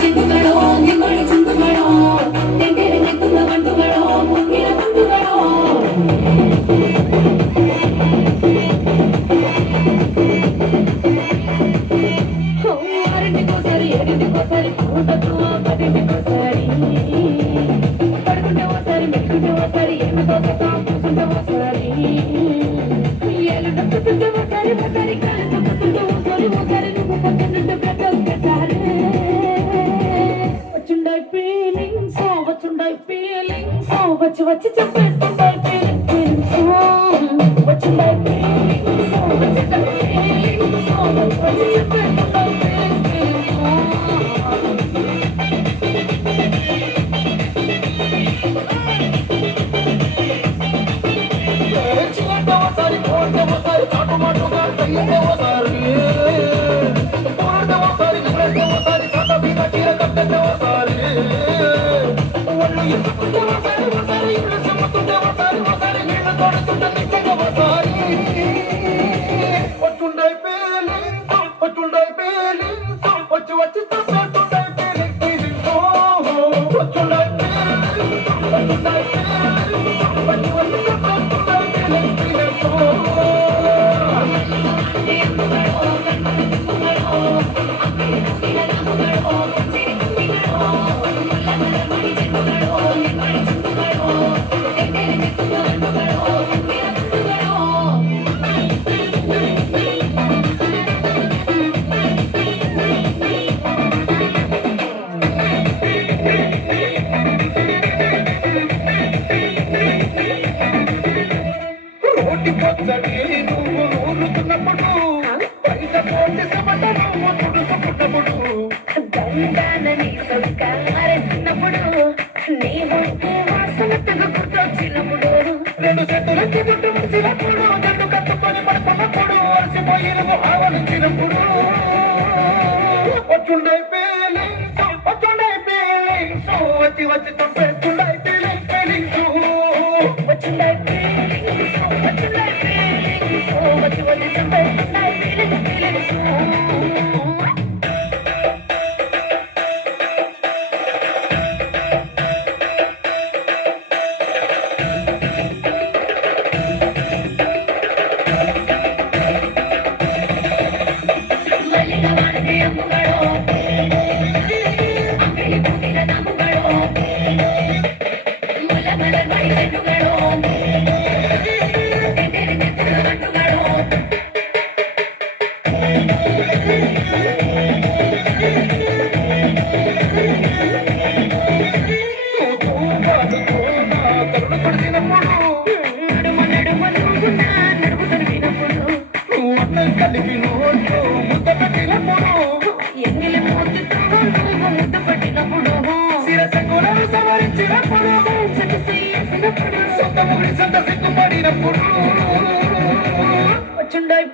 ಚೆಂಡುಗಳೋ ನಿಮ್ಮಳು ಚುಂಡುಗಳೋ ತೆಂಡೆರೆ ನೆತ್ತುವ ಗಂಡುಗಳೋ ಮುಕ್ಕಿನ ಗುಂಡುಗಳೋ ఆరింటికోసారి ఏడింటికోసారి పూటకు పదింటికోసారి పడుకుంటే ఓసారి మెట్టుకుంటే ఓసారి ఏమి తోసతాం కూర్చుంటే ఓసారి ఏళ్ళు నొప్పుతుంటే ఓసారి ఓసారి కాళ్ళు నొప్పుతుంటే ఓసారి ఓసారి నువ్వు పక్కనుంటే ప్రతి ఒక్కసారి వచ్చుండాయి ఫీలింగ్స్ వచ్చి వచ్చి చెప్పేస్తుంటాయి ఫీలింగ్స్ వచ్చుండాయి ఫీలింగ్స్ వచ్చి ఫీలింగ్స్ వచ్చి వచ్చి చెప్పేస్తుంటాయి దండానని సొక్కారెత్తినప్పుడు నీ ఒంటి వాసన తెగొట్టొచ్చినప్పుడు రెండు చేతులెత్తి చుట్టూ వచ్చినప్పుడు జట్టు కట్టుకొని పడుకున్నప్పుడు అలసిపోయిన ఆవరించినప్పుడు వచ్చుండే ఫీలింగ్స్ వచ్చి వచ్చి చంపేస్తుండే ఫీలింగ్స్ వచ్చుండే ఫీలింగ్స్ వచ్చి వచ్చి చంపేస్తుండే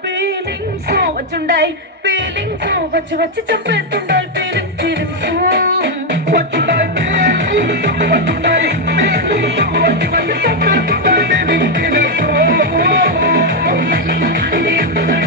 ఫీలింగ్స్ వచ్చుండాయి ఫీలింగ్స్ వచ్చి వచ్చి చంపేస్తుండాయి ఫీలింగ్స్ వచ్చుండాయి ఫీలింగ్స్ వచ్చి వచ్చి చంపేస్తుండాయి ఫీలింగ్స్